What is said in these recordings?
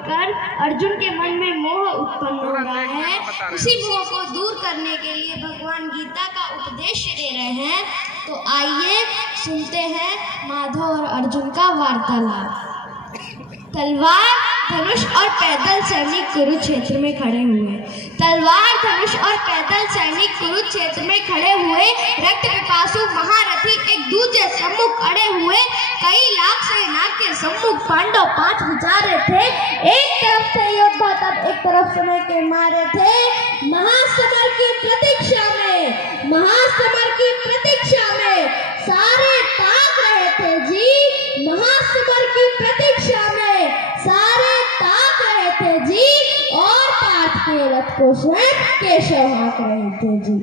देखकर अर्जुन के मन में मोह उत्पन्न हो रहा है। उसी मोह को दूर करने के लिए भगवान गीता का उपदेश दे रहे हैं। तो आइए सुनते हैं माधव और अर्जुन का वार्तालाप। तलवार, धनुष और पैदल सैनिक कुरुक्षेत्र में खड़े हुए। तलवार, धनुष और पैदल सैनिक कुरुक्षेत्र में खड़े हुए। रक्त पिपासु महारथी एक दूसरे सम्मुख अड़े हुए। कई लाख सेना के सम्मुख पांडव 5 विचारे थे। एक तरफ से योद्धा तब एक तरफ समय के मारे थे। महासमर की प्रतीक्षा में, महासमर की प्रतीक्षा में सारे ताक रहे थे जी। महासमर की प्रतीक्षा में सारे ताक रहे थे जी। और पार्थ के रथ को स्वयं केशव हाँक रहे थे जी।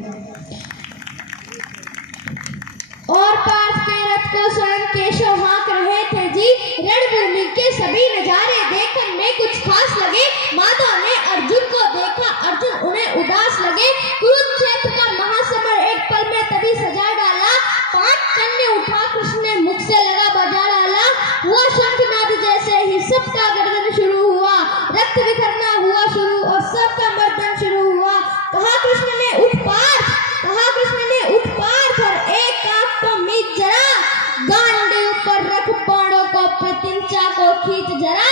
और पार्थ के रथ को स्वयं केशव हाँक रहे थे जी। रणभूमि के सभी नजारे देखने में कुछ खास लगे। माधव ने अर्जुन को देखा, अर्जुन उन्हें उदास लगे। कुरुक्षेत्र का महासमर एक पल में तभी सजा डाला। 5 कन्या उठा कृष्ण ने मुख से लगा बजा डाला। हुआ शंखनाद जैसे ही सबका गर्दन शुरू हुआ। रक्त बिखरना हुआ शुरू और सबका मर्दन शुरू हुआ। कहा कृष्ण ने उठ पार्थ, कहा कृष्ण ने उठ पार्थ और एक आंख को मीच जरा। गांडीव पर रख बाणों को प्रतिंचा को खींच जरा।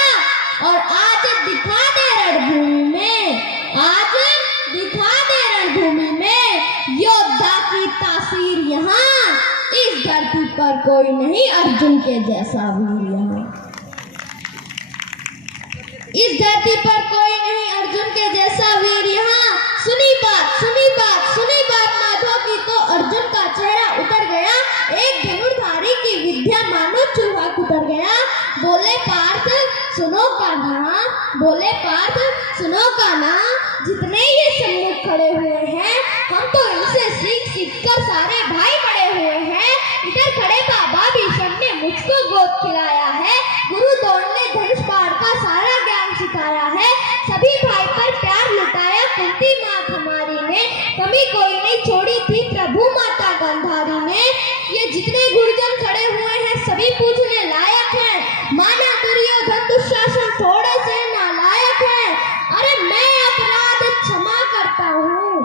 और आज दिखा दे रणभूमि में, आज दिखा दे रणभूमि में योद्धा की तासीर यहाँ। इस धरती पर कोई नहीं अर्जुन के जैसा वीर यहाँ। इस धरती पर कोई नहीं अर्जुन के जैसा वीर यहाँ। सुनी बात, सुनी बात, सुनी बात माधव की तो अर्जुन का चेहरा उतर गया। एक धनुर्धारी की विद्या मानो चूहा कुतर गया। बोले पार्थ सुनो कान्हा, बोले पार्थ सुनो कान्हा। जितने ये सम्मुख खड़े हुए हैं हम तो इनसे सीख सीख कर सारे भाई बड़े हुए हैं। इधर खड़े बाबा भीष्म ने मुझको गोद खिलाया है। गुरु द्रोण ने धनुष बाण का सारा ज्ञान सिखाया है। सभी भाई पर प्यार लुटाया कुंती माँ हमारी ने। कमी कोई नहीं छोड़ी थी प्रभु माता गांधारी ने। ये जितने गुरुजन खड़े हुए हैं सभी पूछने लायक हैं। माना दुर्योधन दुशासन थोड़े से नालायक हैं। अरे मैं अपराध क्षमा करता हूँ,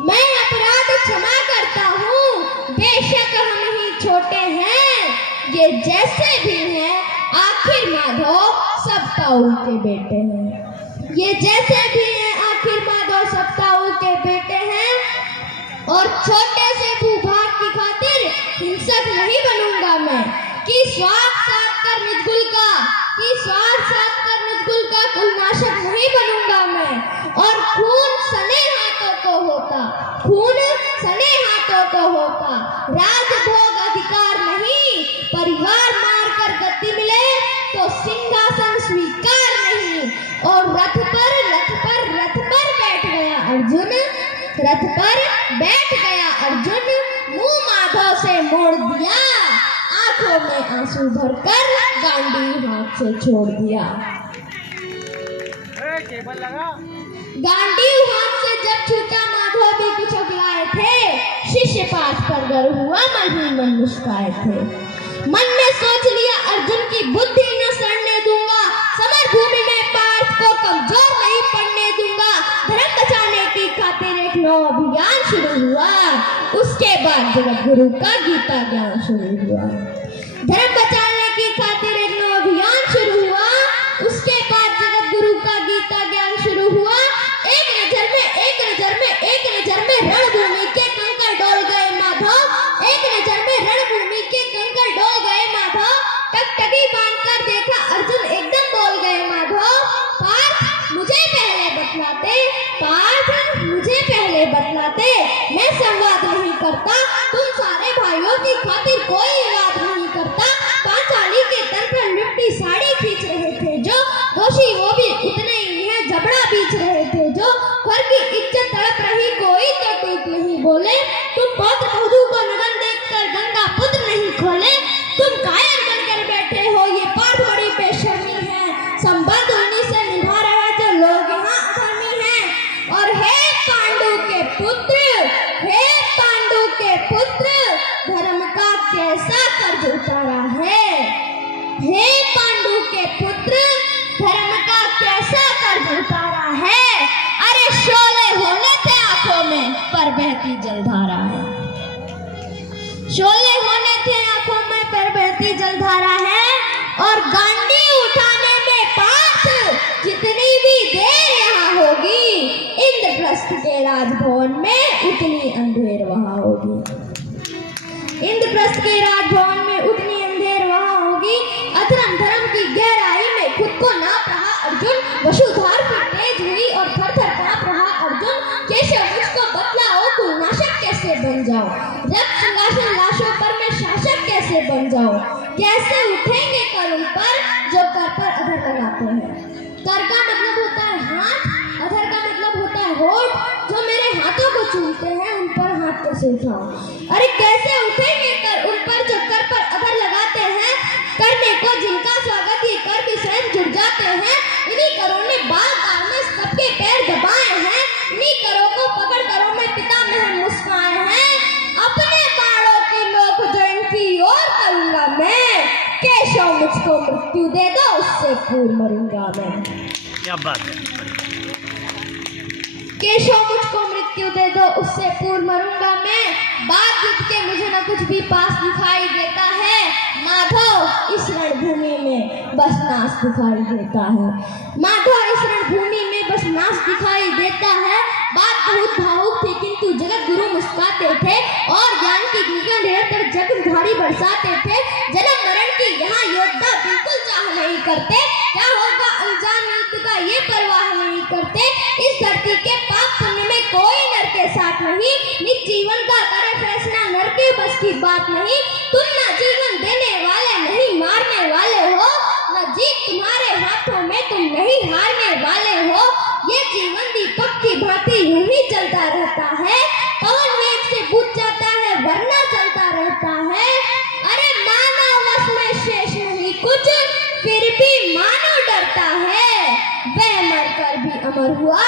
मैं अपराध क्षमा करता हूँ। बेशक हम ही छोटे हैं, ये जैसे भी हैं आखिर माधव सब ताऊ के बेटे हैं। ये जैसे भी हैं आखिर माधव सब ताऊ के बेटे हैं। और छोटे से भूभाग की खातिर हिंसक नहीं बनूंगा मैं। कि स्वार्थ साध कर निजगुल का, कि स्वार्थ साध कर निजगुल का कुलनाशक नहीं बनूंगा मैं। और खून सने हाथों को होता, खून सने हाथों को होता। राजभोग अधिकार नहीं, परिवार मार कर गद्दी मिले तो सिंहासन स्वीकार नहीं। और रथ पर बैठ गया अर्जुन, रथ पर बैठ गया अर्जुन। मुंह माधव से मोड़ दिया, आंखों में आंसू भरकर गांडीव हाथ से छोड़ दिया। गांडीव हाथ से जब छूटा माधव भी कुछ अगलाए थे। शिष्य पाठ पर गर्व हुआ मन ही मन मुस्काए थे। मन में सोच लिया अर्जुन की बुद्धि न सड़ने दूंगा। समर भूमि में पार्थ को कमजोर नहीं पड़ने दूंगा। धर्म बचाने की खातिर एक नौ अभियान शुरू हुआ। उसके बाद जगत गुरु का गीता ज्ञान शुरू हुआ। धर्म बचाने की खातिर एक नौ अभियान शुरू हुआ। उसके बाद जगत गुरु का गीता ज्ञान शुरू हुआ। एक नजर में, एक नजर में, एक नजर में रणभूमि के कंकड़ डोल गए माधव। एक नजर में रणभूमि के कंकड़ डोल गए माधव। टकटकी बांधकर देखा अर्जुन एकदम बोल गए माधव। पार्थ मुझे पहले बतलाते, पार्थ मुझे पहले बतलाते। मैं संवाद नहीं करता, तुम सारे भाइयों की खातिर कोई विवाद नहीं करता। पांचाली के तन पर लिपटी साड़ी खींच रहे थे जो, दोषी वो भी उतने ही हैं जबड़ा बीच रहे थे जो। घर की इज्जत तड़प रही कोई तो टूट नहीं बोले। तुम पौत्र बधू को नगन देखकर गंगा पुत्र नहीं खोले। तुम कायर बनकर बैठे हो, ये पार्थ बड़ी बेशर्मी है। संबंध उन्हीं से निभा रहे जो लोग यहाँ अधर्मी हैं। और हे पांडु के पुत्र, हे पांडु के पुत्र, धर्म का कैसा कर्ज उतारा है। हे पांडु के पुत्र, कैसे उठेंगे कर उन पर जो कर पर अधर लगाते हैं। कर का मतलब होता है हाथ, अधर का मतलब होता है होठ। जो मेरे हाथों को चूमते हैं उन पर हाथ कैसे उठाऊं। अरे कैसे उठेंगे कर उन पर जो कर पर अधर लगाते हैं। करने को जिनका स्वागत ही कर भी स्वयं जुड़ जाते हैं। इन्हीं करों ने बाल बाल में सबके पैर दबाए हैं। इन्हीं करों को पकड़ करों में पिता में मुस्काए हैं। अपने बाणों की नोक जो इनकी ओर करूंगा मैं। केशव मुझको मृत्यु दे दो उससे पूर्व मरूंगा मैं। क्या बात है। केशव मुझको मृत्यु दे दो उससे पूर्व मरूंगा मैं। बात युद्ध के मुझे न कुछ भी पास दिखाई देता है। माधव इस रणभूमि में बस नाश दिखाई देता है। माधव इस रणभूमि में बस नाश दिखाई देता है। बात बहुत भावुक थी किंतु जगत गुरु मुस्कुराते थे और ज्ञान की गंगा निरंतर जगधारी बरसाते थे। जन्म मरण की यहाँ योद्धा बिल्कुल चाह नहीं करते। क्या होगा अनजान युद्ध का ये परवाह नहीं करते। इस धरती के पाप पुण्य में कोई नर के साथ नहीं। निज जीवन का करे फैसला नर के बस की बात नहीं। तुम ना जीवन देने वाले नहीं मारने वाले हो। न जीत तुम्हारे हाथों में तुम नहीं हारने वाले हो। ये जीवन दीपक की भांति यूं ही चलता रहता है। पवन वेग से बुझ जाता है वरना चलता रहता है। अरे मानव वश में शेष नहीं कुछ फिर भी मानव डरता है। वह मरकर भी अमर हुआ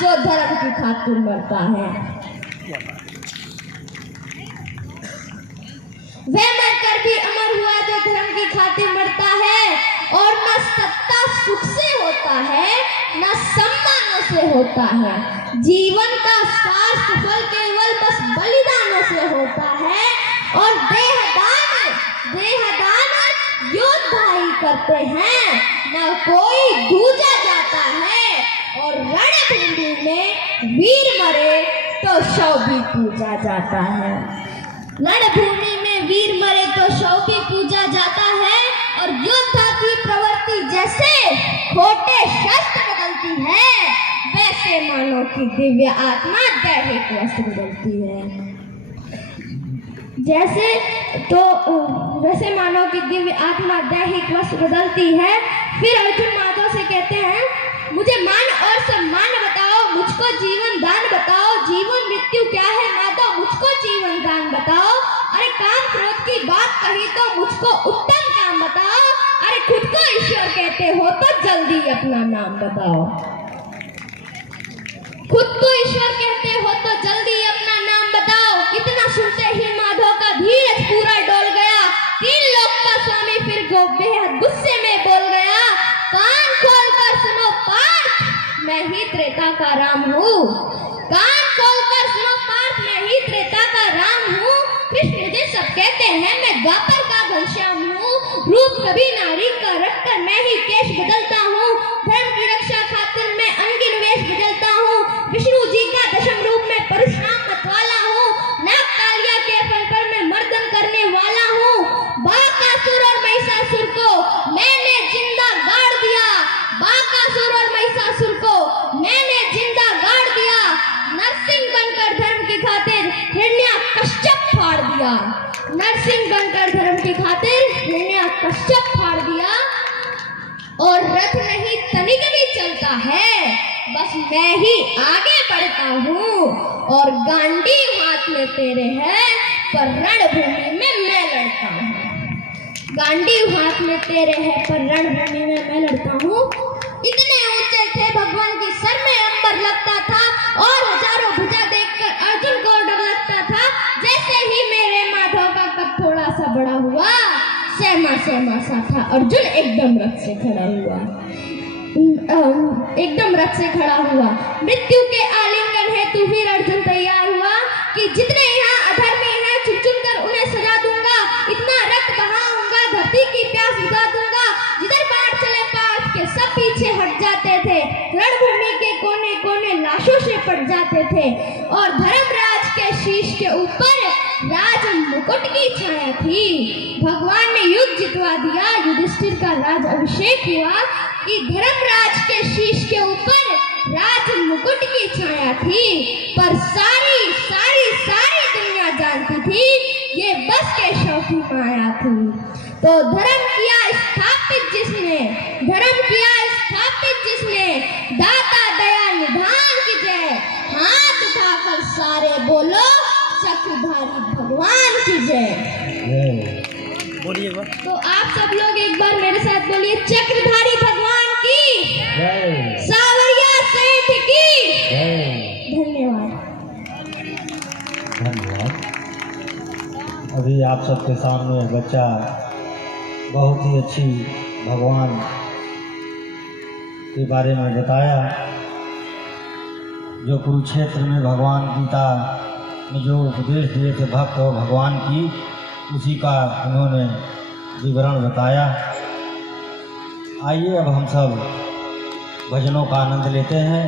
जो धर्म की खातिर मरता है। वह मरकर भी अमर हुआ जो धर्म की खातिर मरता है। और न सत्ता सुख से होता है न सम्मानों से होता है। जीवन का सार सफल केवल बस बलिदानों से होता है। और देहदान योद्धा ही करते हैं न कोई दूजा जाता है। और रणभूमि में वीर मरे तो शव भी पूजा जाता है। रणभूमि में वीर मरे तो शव भी पूजा जाता है। और योद्धा की प्रवृत्ति जैसे खोटे शस्त्र बदलती है वैसे मानव की दिव्य आत्मा दैहिक वस्त्र बदलती है। वैसे मानव की दिव्य आत्मा दैहिक वस्त्र बदलती है। फिर अर्जुन माधव से कहते हैं मुझे मान और सम्मान बताओ, मुझको जीवन दान बताओ। जीवन मृत्यु क्या है माधव मुझको जीवन दान बताओ। अरे काम क्रोध की बात कही तो मुझको उत्तम काम बताओ। अरे खुद को ईश्वर कहते हो तो जल्दी अपना नाम बताओ। खुद को ईश्वर कहते हो तो जल्दी अपना नाम बताओ। इतना सुनते ही माधव का धीरज पूरा डोल गया। तीन लोक का स्वामी फिर बेहद गुस्से में बोल गया कान खोल कर सुनो पार्थ मैं ही त्रेता का राम हूँ। कान खोल कर सुनो पार्थ मैं ही त्रेता का राम हूँ। कृष्ण मुझे सब कहते हैं मैं द्वापर का घनश्याम हूँ। रूप कभी नारी का रखकर मैं ही केश बदलता हूँ। धर्म की रक्षा खातिर मैं अनगिन वेश बदलता हूँ। विष्णु जी का दशम रूप में परशुराम मतवाला हूँ। नाग कालिया के फल पर मैं मर्दन करने वाला हूँ। बाकासुर और महिषासुर को मैंने जिंदा गाड़ दिया। बाकासुर और महिषासुर को मैंने जिंदा गाड़ दिया। नरसिंह बनकर धर्म की खातिर हिरण्याकश्यप फाड़ दिया। नरसिंह बनकर धर्म की खातिर हिरण्याकश्यप फाड़ दिया। और रथ नहीं तनिक भी चलता है बस मैं ही आगे बढ़ता हूँ। और गांडीव हाथ में तेरे है पर रणभूमि में मैं लड़ता हूँ। गांडीव हाथ में तेरे है पर रणभूमि में मैं लड़ता हूँ। इतने ऊंचे थे भगवान की सर में अंबर लगता था। और हजारों भुजा देखकर अर्जुन को डर लगता था। जैसे ही मेरे माधव का कद थोड़ा सा बड़ा हुआ सहमा सा था। अर्जुन एकदम रथ से खड़ा हुआ। मृत्यु के आलिंगन है तू फिर अर्जुन तैयार हुआ कि जितने यहाँ अधर्मी हैं चुन चुन कर उन्हें सजा दूंगा। इतना रक्त बहाऊंगा धरती की प्यास बुझा दूंगा। जिधर बाढ़ चले पार्थ के सब पीछे हट जाते थे। रणभूमि के कोने कोने लाशों से पट जाते थे। और धर्मराज के शीश के ऊपर राज मुकुट की छाया थी। भगवान ने युद्ध जितवा दिया। युधिष्ठिर का राज अभिषेक हुआ कि धर्मराज के शीश के ऊपर राज मुकुट की छाया थी। पर सारी दुनिया जानती थी ये बस केशव की माया थी। तो धर्म किया स्थापित जिसने दाता दया निधान की जय। हाथ उठाकर सारे बोलो चक्रधारी भगवान की जय। बोलिए तो आप सब लोग एक बार मेरे साथ बोलिए चक्रधारी भगवान की जय, सावरिया सेठ की जय। धन्यवाद। धन्यवाद। अभी आप सबके सामने एक बच्चा बहुत ही अच्छी भगवान के बारे में बताया। जो कुरुक्षेत्र में भगवान गीता में जो उपदेश दिए थे भक्त और भगवान की, उसी का उन्होंने विवरण बताया। आइए अब हम सब भजनों का आनंद लेते हैं।